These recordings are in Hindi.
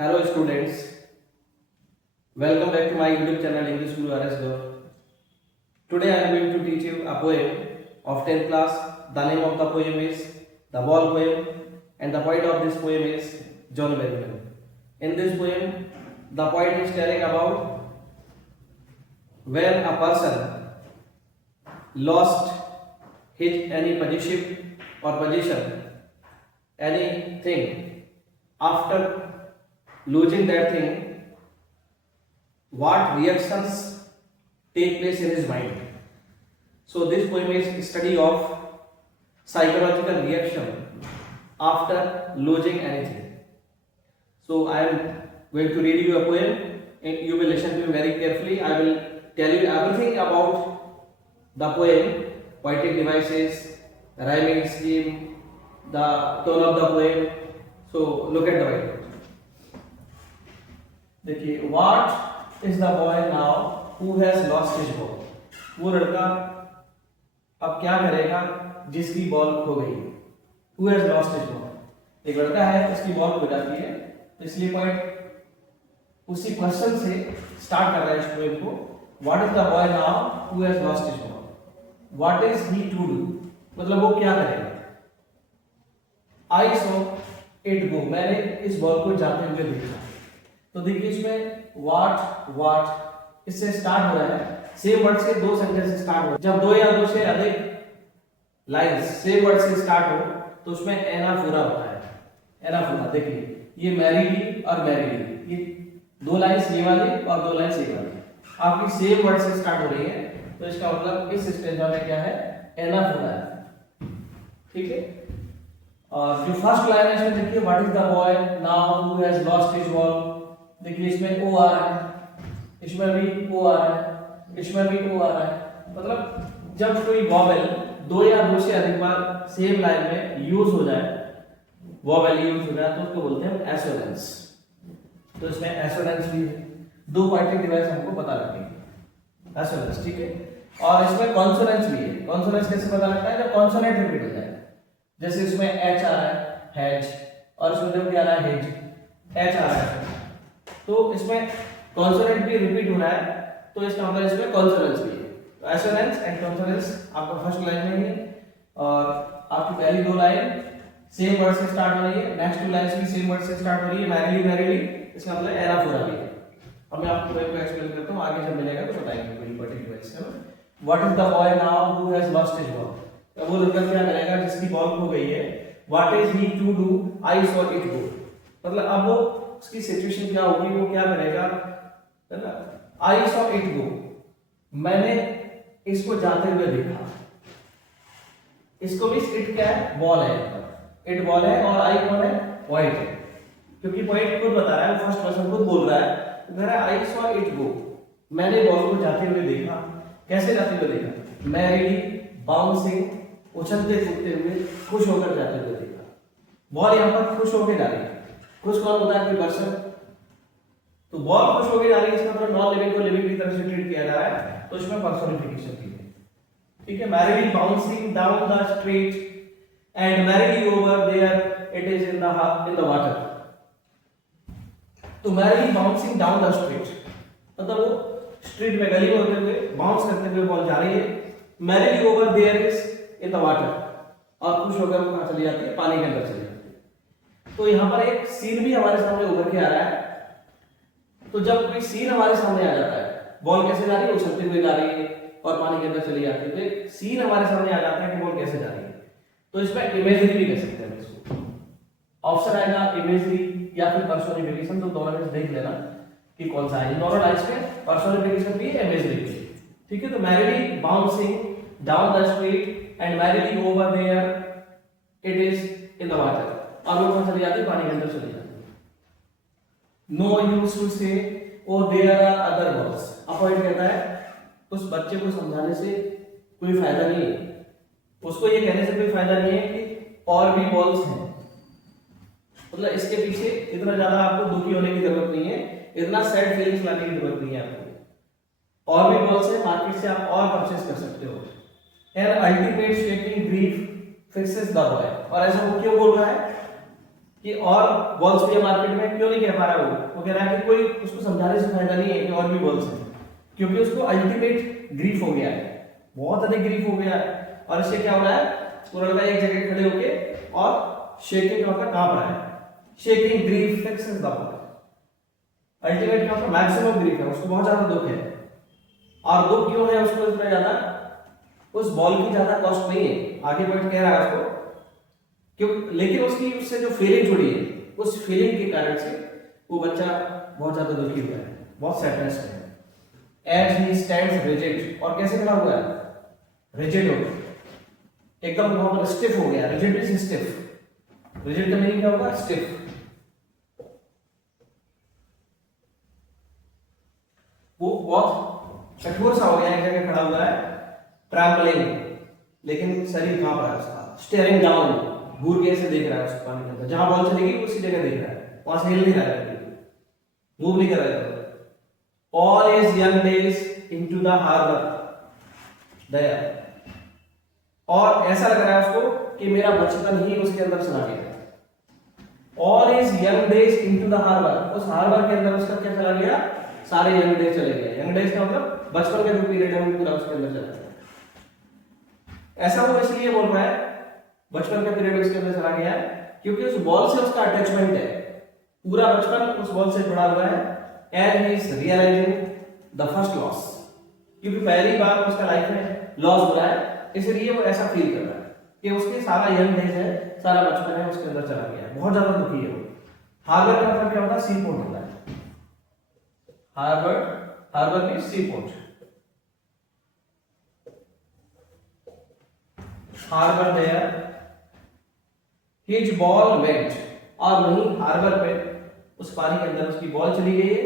Hello students, welcome back to my YouTube channel English Guru RS Gaur. Today I am going to teach you a poem of 10th class. The name of the poem is The Ball Poem and the poet of this poem is John Berryman. In this poem, the poet is telling about when a person lost his any position or position, anything, after losing that thing, what reactions take place in his mind. So this poem is study of psychological reaction after losing anything. So I am going to read you a poem and you will listen to me very carefully. I will tell you everything about the poem, poetic devices, rhyming scheme, the tone of the poem. So look at the poem. देखिए, what is the boy now who has lost his ball. वो लड़का अब क्या करेगा जिसकी बॉल खो गई. Who has lost his ball, एक लड़का है उसकी बॉल खो जाती है, इसलिए पॉइंट उसी क्वेश्चन से स्टार्ट कर रहा है इस पोएम को. What is the boy now who has lost his ball, what is he to do, मतलब वो क्या करेगा. आई सॉ इट गो, मैंने इस बॉल को जाते हुए देखा. तो देखिए इसमें व्हाट इससे स्टार्ट हो रहा है. सेम वर्ड से दो सेंटेंस से स्टार्ट हो. जब दो या दो से अधिक लाइंस सेम वर्ड से स्टार्ट हो तो उसमें एनाफोरा होता है. एनाफोरा देखिए, ये मैरीली और मैरीली, ये दो लाइंस ये वाली और दो लाइंस ये वाली आपकी सेम वर्ड से स्टार्ट हो रही है, तो इसका मतलब इस स्टेज में क्या है, एनाफोरा है. ठीक है. और जो फर्स्ट लाइन है इसमें देखिए, what is the boy now who has lost his ball. देखिए इसमें ओ आ रहा है, इसमें भी ओ आ रहा है, इसमें भी ओ आ रहा है. मतलब जब कोई वॉवेल दो या दो से अधिक बार सेम लाइन में यूज हो जाए, वॉवेल यूज हो जाए, तो उसको बोलते हैं एसोनेंस. तो इसमें एसोनेंस भी है. दो पोएटिक डिवाइस हमको पता लगेगी, एसोनेंस. ठीक है. और इसमें कॉन्सोनेंस भी है. कॉन्सोनेंस कैसे पता लगता है, जब कॉन्सोनेंट रिपीट हो जाए. जैसे इसमें एच आ रहा है, हैज, और इसमें जब क्या आ रहा है, हेज, एच आ रहा है, तो इसमें कॉन्सोनेंट भी रिपीट हो रहा है, तो इसका मतलब इसमें कॉन्सोनेंस भी है. तो एसोनेंस एंड कॉन्सोनेंस आपका फर्स्ट लाइन में है, और आपकी पहली दो लाइन सेम वर्ड से स्टार्ट हो रही है, नेक्स्ट टू लाइंस भी सेम वर्ड से स्टार्ट हो रही है, मैरीली मैरीली, इसका मतलब एनाफोरा भी है. अब मैं आपको वेब को एक्सप्लेन करता हूं, आगे जब मिलेगा तो बताएंगे कोई पर्टिकुलर इसका. What is the boy now who has lost his ball, तो वो लड़का क्या करेगा जिसकी बॉल खो गई है. What is he to do, I saw it go, मतलब अब वो उसकी सिचुएशन क्या होगी, वो क्या करेगा, है ना. आई सॉ इट गो, मैंने इसको जाते हुए देखा. इसको भी इट क्या है, बॉल है, इट बॉल है, और आई कौन है, पॉइंट है, क्योंकि पॉइंट खुद बता रहा है, फर्स्ट पर्सन खुद बोल रहा है. तो कह रहा है आई सॉ इट गो, मैंने बॉल को जाते हुए देखा. कैसे जाते हुए देखा, मैरीली बाउंसिंग, उछलते कूदते हुए, खुश होकर जाते हुए देखा. बॉल यहां पर खुश होकर जा रही है. खुश कौन होता है, कोई पर्सन. तो बॉल खुश होकर जा रही है, इसका मतलब नॉन लिविंग को लिविंग की तरह से ट्रीट किया जा रहा है, तो इसमें पर्सोनिफिकेशन की है. ठीक है. Merrily bouncing down the street and merrily over there it is in the water. तो merrily bouncing down the street, मतलब वो स्ट्रीट में गली में होते हुए बाउंस करते हुए बॉल जा रही है. Merrily over there is in the water, और खुश होकर वो कहां चली जाती है, पानी के अंदर चली जाती है. तो यहां पर एक सीन भी हमारे सामने उभर के आ रहा है. तो जब कोई सीन हमारे सामने आ जाता है, बॉल कैसे जा रही है, उछलते हुए जा रही है और पानी के अंदर चली जाती है, तो एक सीन हमारे सामने आ जाता है कि बॉल कैसे जा रही है. तो इसमें इमेजरी भी कह सकते हैं इसको. ऑप्शन आएगा इमेजरी या फिर पर्सोनिफिकेशन, तो दोनों में देख लेना कि कौन सा है. दोनों लाइंस में पर्सोनिफिकेशन भी है, इमेजरी भी. ठीक है. तो merrily bouncing down the street and merrily over there it is in the water, और वो कहां चली जाती है, पानी के अंदर चली जाती है. No use to say oh there are other balls. अपॉइंट कहता है उस बच्चे को समझाने से कोई फायदा नहीं है, उसको ये कहने से कोई फायदा नहीं है कि और भी बॉल्स हैं. मतलब इसके पीछे इतना ज्यादा आपको दुखी होने की जरूरत नहीं है, इतना सैड फीलिंग्स लाने की जरूरत नहीं है आपको. और भी बॉल्स है मार्केट से, आप और परचेस कर सकते हो. An ultimate shaking grief fixes the boy, और ऐसा वो क्यों बोल रहा है, कि और बॉल्स भी है मार्केट में, क्यों नहीं कह पा रहा वो कह रहा है कि कोई उसको समझाने से फायदा नहीं है कि और भी बॉल्स हैं, क्योंकि उसको अल्टीमेट ग्रीफ हो गया है, बहुत अधिक ग्रीफ हो गया है। और इससे क्या हो रहा है, वो लड़का एक जगह खड़े होके और शेकिंग का मतलब कांप रहा है। Shaking grief fixes the ball. Ultimate का मतलब मैक्सिमम ग्रीफ है, उसको बहुत ज्यादा दुख है। और दुख क्यों है उसको इतना ज्यादा, उस बॉल की ज्यादा कॉस्ट नहीं है, आगे पॉइंट कह रहा है उसको क्यों, लेकिन उसकी उससे जो फीलिंग जुड़ी है, उस फीलिंग के कारण से वो बच्चा बहुत ज्यादा दुखी हुआ है, बहुत सैडनेस है। एज ही स्टैंड्स रिजिड, और कैसे खड़ा हुआ है, रिजिड हो गया, एकदम वहां पर स्टिफ हो गया। रिजिड इज स्टिफ, रिजिड का मीनिंग क्या होगा, स्टिफ। वो बहुत कठोर सा हो गया, एक जगह खड़ा हुआ है, ट्रैम्पलिंग, लेकिन शरीर कांप रहा है उसका। स्टेयरिंग डाउन, घूर के ऐसे देख रहा है उस पानी के अंदर, जहां बॉल चलेगी उसी जगह देख रहा है, वहां से हिल नहीं रहा है, मूव नहीं कर रहा है। All is young days into the harbour there, और ऐसा लग रहा है उसको कि मेरा बचपन ही उसके अंदर चला गया। All is young days into the harbour, उस हार्बर के अंदर उसका क्या चला गया, सारे यंग डेज चले गए। यंग डेज का मतलब बचपन का जो पीरियड है वो पूरा उसके अंदर चला गया। ऐसा वो इसलिए बोल रहा है बचपन का पीरियड उसके अंदर चला गया है क्योंकि उस बॉल से उसका अटैचमेंट है, पूरा बचपन उस बॉल से जुड़ा हुआ है। And he is realising the first loss, क्योंकि पहली बार उसका लाइफ में लॉस हो रहा है, इसलिए वो ऐसा फील कर रहा है कि उसके सारा यंग डेज है, सारा बचपन है उसके अंदर चला गया है, बहुत ज्यादा दुखी है वो। हार्बर का मतलब क्या होता है, सी पोर्ट होता है। Harbour, harbour means sea port. Harbour there his ball went, और वहीं हार्बर पे उस पानी के अंदर उसकी बॉल चली गई है,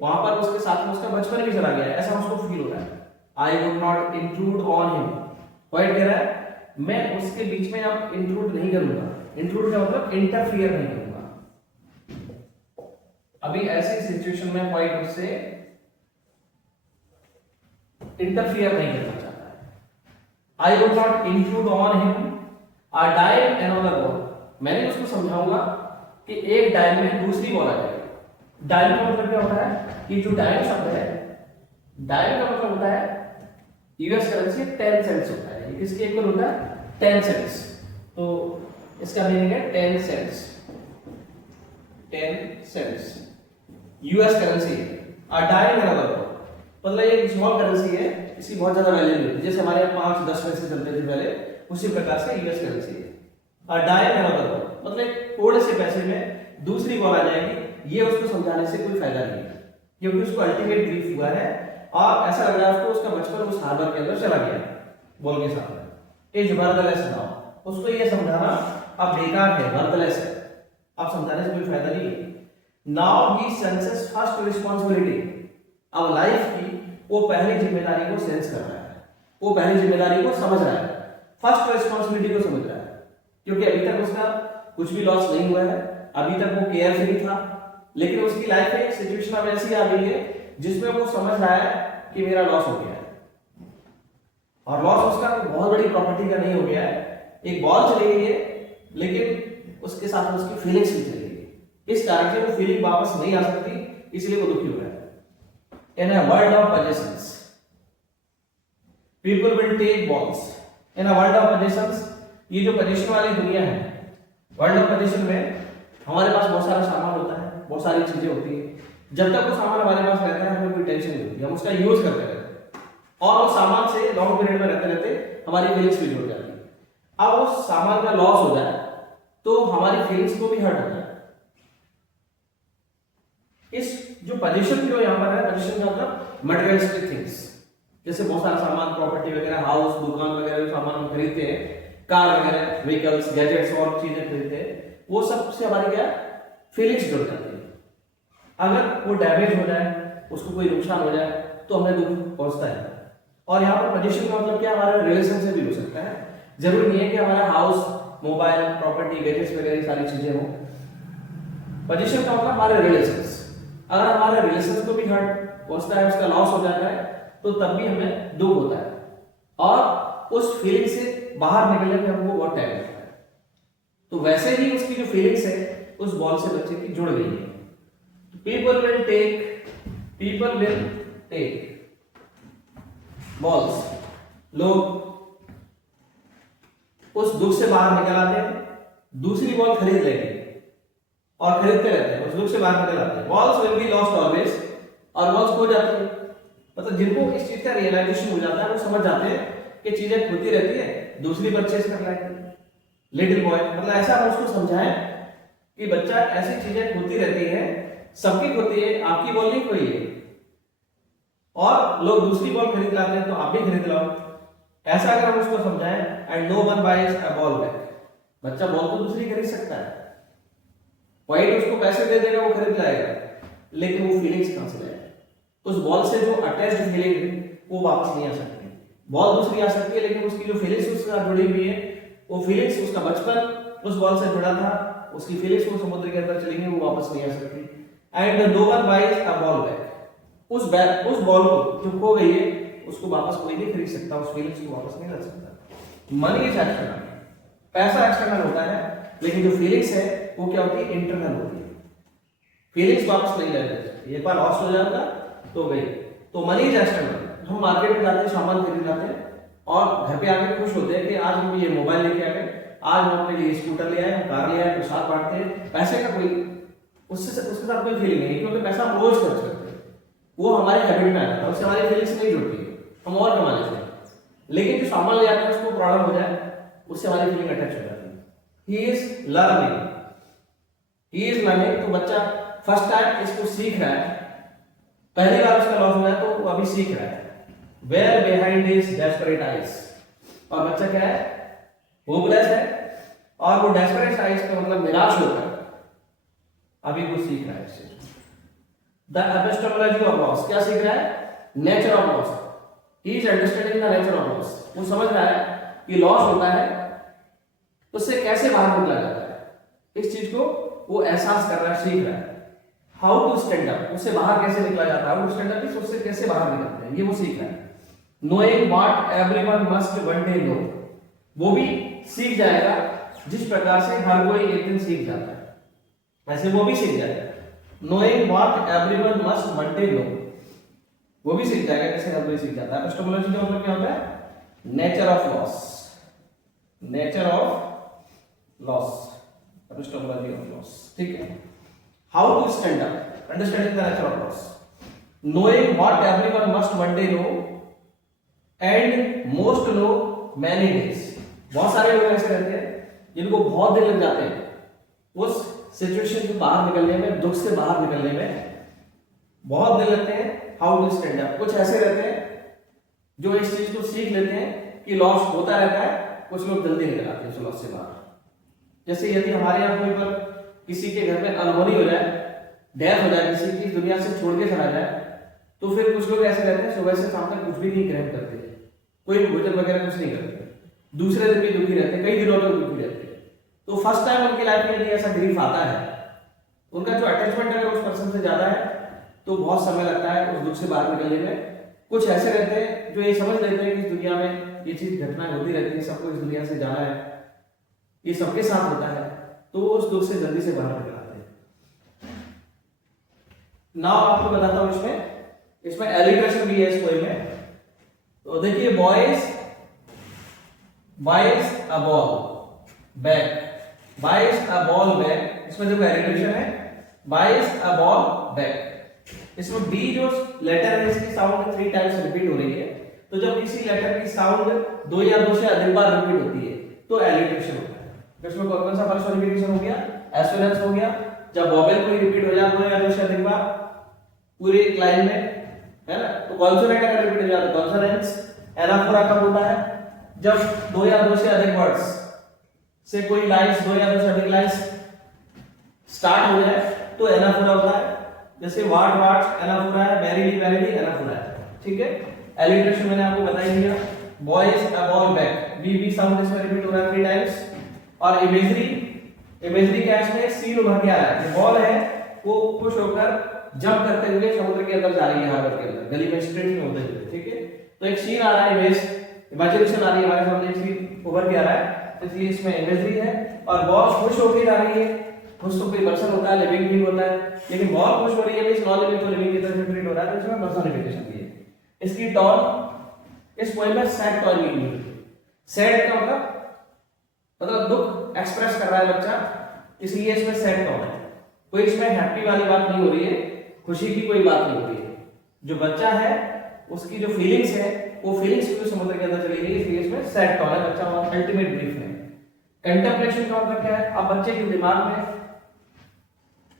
वहां पर उसके साथ में उसका बचपन भी चला गया है, ऐसा उसको फील हो रहा है। I would not intrude on him, point कह रहा है मैं उसके बीच में अब इंट्रूड नहीं करूंगा। इंट्रूड का मतलब इंटरफियर नहीं करूंगा। अभी ऐसी सिचुएशन में पॉइंट उससे इंटरफियर नहीं करना चाहता है। I would not intrude on him a dive another ball, मैंने उसको समझाऊंगा कि एक डाइव में दूसरी बॉल आ जाएगी। डाइव का मतलब क्या होता है कि जो डाइव शब्द है, डाइव का मतलब होता है यूएस करेंसी 10 सेंट्स होता है, किसके इक्वल होता है 10 सेंट्स, तो इसका मीनिंग है 10 सेंट्स। 10 सेंट्स यूएस करेंसी है। अ डाइव अनदर बॉल मतलब ये एक स्मॉल करेंसी है, इसकी बहुत ज्यादा वैल्यू नहीं होती, जैसे हमारे यहाँ 5-10 पैसे चलते थे पहले, उसी प्रकार से यूएस करेंसी है। अ डाइव अनदर बॉल मतलब थोड़े से पैसे में दूसरी बॉल आ जाएगी, ये उसको समझाने से कोई फायदा नहीं है, क्योंकि उसको अल्टीमेट ग्रीफ हुआ है और ऐसा लग रहा है उसको उसका बचपन उस हार्बर के अंदर चला गया बॉल के साथ। इज वर्थलेस नाउ, उसको ये समझाना अब बेकार है, वर्थलेस है, अब समझाने से कोई फायदा नहीं है। Now he senses first responsibility, अब लाइफ की वो पहली जिम्मेदारी को सेंस कर रहा है, वो पहली जिम्मेदारी को समझ रहा है, फर्स्ट रिस्पांसिबिलिटी को समझ रहा है, क्योंकि अभी तक उसका कुछ भी लॉस नहीं हुआ है, अभी तक वो केयर फ्री था, लेकिन उसकी लाइफ में एक सिचुएशन अब ऐसी आ गई है जिसमें वो समझ रहा है कि मेरा लॉस हो गया है, और लॉस उसका बहुत बड़ी प्रॉपर्टी का नहीं हो गया है, एक बॉल चली गई है लेकिन उसके साथ उसकी फीलिंग्स भी चली गई, इस कारण से वो फीलिंग वापस नहीं आ सकती, इसलिए वो दुखी हो रहा है। In a world of possessions, people will take balls. In a world of possessions, ये जो पोजीशन वाली दुनिया है, वर्ल्ड ऑफ पोजीशन में हमारे पास बहुत सारा सामान होता है, बहुत सारी चीजें होती है, जब तक वो सामान हमारे पास रहता है हमें कोई टेंशन नहीं होती, हम उसका यूज करते रहते हैं, और वो सामान से लॉन्ग पीरियड में रहते रहते हमारी फीलिंग्स भी जुड़ जाती है। अब उस सामान का लॉस हो जाए तो हमारी फीलिंग्स को भी हर्ट होता है। इस जो पोजीशन जो यहाँ पर है, पोजीशन का मतलब मटेरियलिस्टिक थिंग्स, जैसे बहुत सारा सामान, प्रॉपर्टी वगैरह, हाउस, दुकान वगैरह जो सामान हम खरीदते हैं, कार वगैरह, व्हीकल्स, गैजेट्स और चीजें खरीदते हैं, वो सब से हमारी क्या फीलिंग्स जुड़ जाती है। अगर वो डैमेज हो जाए, उसको कोई नुकसान हो जाए तो हमें दुख पहुंचता है। और यहाँ पर पोजीशन का मतलब क्या, हमारे रिलेशन से भी हो सकता है, जरूरी नहीं है कि हमारा हाउस, मोबाइल, प्रॉपर्टी, गैजेट्स वगैरह सारी चीजें हो। पोजीशन का मतलब हमारे रिलेशंस, अगर हमारे रिलेशंस को भी हर्ट पहुंचता है, उसका लॉस हो जाता है, तो तब भी हमें दुख होता है, और उस फीलिंग से बाहर निकलने में हमको बहुत टाइम लगता है। तो वैसे ही उसकी जो फीलिंग्स है उस बॉल से बच्चे की जुड़ गई है। पीपल विल टेक बॉल्स, लोग उस दुख से बाहर निकल आते हैं, दूसरी बॉल खरीद लेंगे और खरीदते रहते हैं, उस दुख से बाहर निकल आते हैं। Balls will be lost always, और बॉल्स खो जाती है। मतलब जिनको इस चीज का रियलाइजेशन हो जाता है वो समझ जाते हैं कि चीजें खोती रहती है, दूसरी परचेज कर लाएंगे। लिटिल बॉय, मतलब ऐसा हम उसको समझाएं कि बच्चा ऐसी चीजें खोती रहती है, सबकी खोती है, आपकी बॉल नहीं खोई है, और लोग दूसरी बॉल खरीद लाते हैं तो आप भी खरीद लाओ। ऐसा अगर हम उसको समझाएं, and no one buys a ball back, बच्चा बॉल तो दूसरी खरीद सकता है, वाइट उसको पैसे दे देगा वो खरीद लाएगा, लेकिन वो फीलिंग्स कहां से लाएगा? उस बॉल से जो अटैच्ड फीलिंग है वो वापस नहीं आ सकती। बॉल दूसरी आ सकती है, लेकिन उसकी जो फीलिंग्स उसके साथ जुड़ी हुई है, वो फीलिंग्स, उसका बचपन उस बॉल से जुड़ा था, उसकी फीलिंग्स वो समुद्र के अंदर चलेंगे, वो वापस नहीं आ सकती। And no one buys a ball back, उस बॉल को जो खो गई है उसको वापस कोई नहीं खरीद सकता, उस फीलिंग्स को वापस नहीं ला सकता। मनी इज एक्सटर्नल, पैसा एक्सटर्नल होता है, लेकिन जो फीलिंग्स है वो क्या होती है? इंटरनल होती है। फीलिंग्स वापस नहीं ला सकती, एक बार लॉस हो जाता तो गई। तो मनी इज एक्सटर्नल, हम मार्केट में जाते हैं, सामान खरीद लाते हैं और घर पे आके खुश होते हैं कि आज हम ये मोबाइल लेके आ गए, आज हम अपने लिए स्कूटर ले आए, हम कार ले आए, प्रसाद बांटते हैं। पैसे का कोई उसके साथ कोई फीलिंग नहीं, क्योंकि पैसा हम रोज खर्च करते हैं, वो हमारे हैबिट में आ जाता है, उससे हमारी फीलिंग्स नहीं जुड़ती, हम और कमा लेते हैं। लेकिन जो सामान ले आते हैं उसको प्रॉब्लम हो जाए, उससे हमारी फीलिंग अटैच हो जाती है। ही इज लर्निंग, तो बच्चा फर्स्ट टाइम इसको सीख रहा है, पहली बार उसका लॉस हुआ है तो वो अभी सीख रहा है। Where behind his desperate eyes, और बच्चा क्या है? होपलेस है, और वो डेस्परेट आइज का मतलब निराश होकर अभी वो सीख रहा है इससे। द एपिस्टेमोलॉजी ऑफ लॉस, क्या सीख रहा है? Nature of loss, he is understanding the nature of loss, वो समझ रहा है कि लॉस होता है तो उससे कैसे बाहर निकला जाता है, इस चीज को वो एहसास कर रहा है, सीख रहा है। हाउ टू स्टैंड अप, उससे बाहर कैसे निकला जाता है, हाउ टू स्टैंड अप, उससे कैसे बाहर निकलते हैं, ये वो सीख रहा है। Knowing what everyone must one day know, वो भी सीख जाएगा जिस प्रकार से हर कोई एक दिन सीख जाता है, वैसे वो भी सीख जाएगा। Knowing what everyone must one day know, वो भी सीख जाएगा कैसे हर कोई सीख जाता है। एपिस्टेमोलॉजी का मतलब क्या होता है? Nature of loss, nature of loss, epistemology of loss, ठीक है। How to stand up, understanding the nature of loss, knowing what everyone must one day know and most know many days, बहुत सारे लोग ऐसे रहते हैं जिनको बहुत दिन लग जाते हैं उस सिचुएशन से बाहर निकलने में, दुख से बाहर निकलने में बहुत दिन लगते हैं। हाउ टू स्टैंड अप, कुछ ऐसे रहते हैं जो इस चीज को सीख लेते हैं कि लॉस होता रहता है, कुछ लोग जल्दी निकल आते हैं उस लॉस से बाहर। जैसे यदि हमारे यहाँ कोई पर किसी के घर में अनहोनी हो जाए, डेथ हो जाए, किसी की दुनिया से छोड़ के चला जाए, तो फिर कुछ लोग ऐसे रहते हैं सुबह से शाम तक कुछ भी नहीं ग्रहण करते, कोई भोजन वगैरह कुछ नहीं करते, दूसरे दिन भी दुखी रहते, कई दिनों तक दुखी रहते। तो फर्स्ट टाइम उनकी लाइफ में यदि ऐसा ग्रीफ आता है, उनका जो अटैचमेंट अगर उस पर्सन से ज्यादा है तो बहुत समय लगता है उस दुख से बाहर निकलने में। कुछ ऐसे रहते हैं जो ये समझ लेते हैं कि इस दुनिया में ये चीज घटना होती रहती है, सबको इस दुनिया से जाना है, ये सबके साथ होता है, तो वो उस दुख से जल्दी से बाहर निकल आते हैं। नाउ आपको बताता हूं इसमें एलिट्रेशन भी है इस पोएम में। तो देखिए, boys a ball back, buys a ball back, इसमें देखो एलिट्रेशन है, बाइज अ बॉल बैक। इसमें बी जो लेटर है इसकी साउंड 3 टाइम्स रिपीट हो रही है, तो जब किसी लेटर की साउंड 2 या 2 से अधिक बार रिपीट होती है तो एलिट्रेशन होता है। इसमें कौन सा पर्सोनिफिकेशन हो गया? एसोनेंस हो गया। जब वोवेल कोई रिपीट हो जाता है 2 या 2 से अधिक बार पूरी एक लाइन में, है ना, तो कॉन्सोनेंट अगर रिपीट हो जाता है कॉन्सोनेंट्स। एनाफोरा कब होता है? जब 2 या 2 से अधिक वर्ड्स से कोई लाइंस, 2 या 2 से अधिक लाइंस स्टार्ट हो जाए तो एनाफोरा होता है। जैसे वाट एनाफोरा है, मैरीली एनाफोरा है, ठीक है। एलिट्रेशन मैंने आपको बता ही दिया। Boys a ball back, B sound इसमें रिपीट हो रहा है 3 टाइम्स। और इमेजरी क्या है? इसमें सीन उभर के आ रहा है, बॉल है वो खुश होकर जंप करते हुए समुद्र के अंदर जा रही है, हार्बर के अंदर गली में स्ट्रीट में होते हुए, ठीक है। तो एक सीन आ रहा है, इमेजिनेशन आ रही है हमारे सामने, एक सीन उभर के आ रहा है, इसलिए इसमें इमेजरी है। और बॉल खुश होकर जा रही है खुश तो कोई पर्सन होता है, लिविंग बीइंग होता है, लेकिन बॉल खुश हो रही है मींस नॉन लिविंग तो लिविंग की तरह ट्रीट हो रहा है, तो इसमें पर्सनिफिकेशन भी है। इसकी टोन इस पोएम में सैड टोन यूज हुई है। सैड का मतलब दुख एक्सप्रेस कर रहा है बच्चा, इसलिए इसमें सैड टोन है। कोई इसमें हैप्पी वाली बात नहीं हो रही है, खुशी की कोई बात नहीं हो रही है। जो बच्चा है उसकी जो फीलिंग्स है वो फीलिंग्स को समुद्र के अंदर चली गई, इसलिए इसमें सैड टोन है, बच्चा और अल्टीमेट ग्रीफ में। कंटेम्पलेशन का मतलब क्या है? अब बच्चे के दिमाग में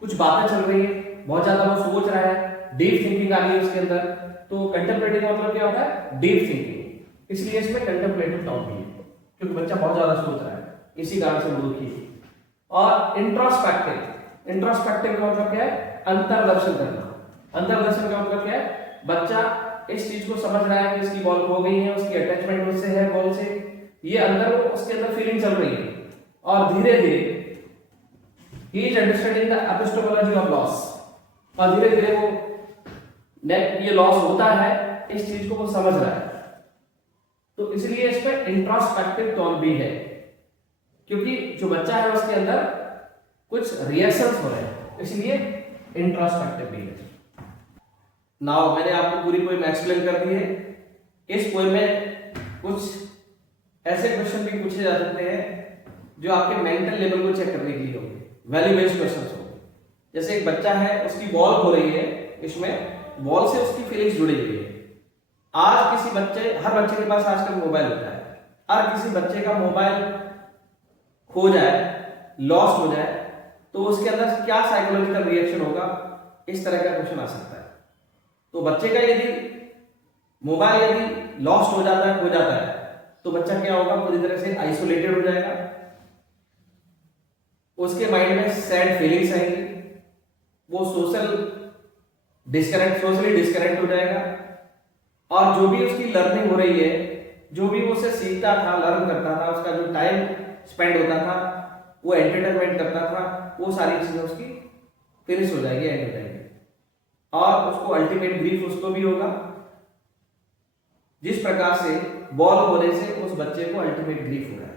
कुछ बातें चल रही है, बहुत ज्यादा वो सोच रहा है, डीप थिंकिंग आ रही है उसके अंदर, तो कंटेम्पलेटिंग का मतलब क्या होता है? डीप थिंकिंग, इसलिए इसमें कंटेम्पलेटिव टोन भी है, क्योंकि बच्चा बहुत ज्यादा सोच रहा है, इसी कारण से वो दुखी है। और इंट्रोस्पेक्टिव, इंट्रोस्पेक्टिव का मतलब क्या है? अंतर्दर्शन करना। अंतर्दर्शन का मतलब क्या है? बच्चा इस चीज को समझ रहा है कि इसकी बॉल खो गई है, उसकी अटैचमेंट उससे है बॉल से, ये अंदर उसके अंदर फीलिंग चल रही है, और धीरे धीरे he is understanding the epistemology of loss, और धीरे धीरे वो ये लॉस होता है, इस चीज को वो समझ रहा है। तो इसलिए इस पर इंट्रोस्पेक्टिव टोन भी है, क्योंकि जो बच्चा है उसके अंदर कुछ रिएक्शंस हो रहे हैं, इसलिए इंट्रोस्पेक्टिव भी है। नाउ मैंने आपको पूरी पोएम एक्सप्लेन कर दी है। इस पोएम में कुछ ऐसे क्वेश्चन भी पूछे जा सकते हैं जो आपके मेंटल लेवल को चेक करने के लिए होंगे, वैल्यू बेस्ड क्वेश्चंस होंगे। जैसे एक बच्चा है, उसकी बॉल हो रही है, इसमें बॉल से उसकी फीलिंग्स जुड़ी हुई है। आज किसी बच्चे, हर बच्चे के पास आजकल मोबाइल होता है, हर किसी बच्चे का मोबाइल खो जाए, लॉस्ट हो जाए, तो उसके अंदर क्या साइकोलॉजिकल रिएक्शन होगा, इस तरह का क्वेश्चन आ सकता है। तो बच्चे का यदि मोबाइल यदि लॉस्ट हो जाता है, खो जाता है, तो बच्चा क्या होगा? पूरी तरह से आइसोलेटेड हो जाएगा, उसके माइंड में सैड फीलिंग्स आएंगी, वो सोशली डिस्कनेक्ट हो जाएगा, और जो भी उसकी लर्निंग हो रही है, जो भी वो उससे सीखता था, लर्न करता था, उसका जो टाइम स्पेंड होता था, वो एंटरटेनमेंट करता था, वो सारी चीजें उसकी फिनिश हो जाएगी, एंड हो जाएगी, और उसको अल्टीमेट ग्रीफ उसको भी होगा। जिस प्रकार से बॉल होने से उस बच्चे को अल्टीमेट ग्रीफ हो रहा है,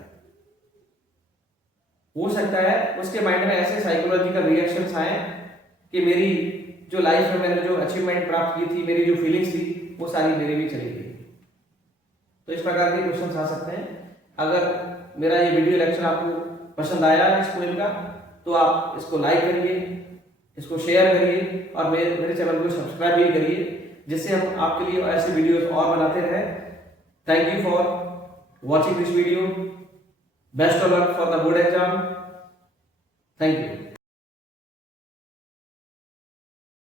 हो सकता है उसके माइंड में ऐसे साइकोलॉजिकल रिएक्शंस आए कि मेरी जो लाइफ में मैंने जो अचीवमेंट प्राप्त की थी, मेरी जो फीलिंग्स थी, वो सारी मेरी भी चली गई। तो इस प्रकार के क्वेश्चंस आ सकते हैं। अगर मेरा ये वीडियो लेक्चर आपको पसंद आया इस पोएम का, तो आप इसको लाइक करिए, इसको शेयर करिए, और मेरे चैनल को सब्सक्राइब भी करिए, जिससे हम आपके लिए ऐसे वीडियोस और बनाते रहें। Thank you for watching this video. Best of luck for the board exam. Thank you.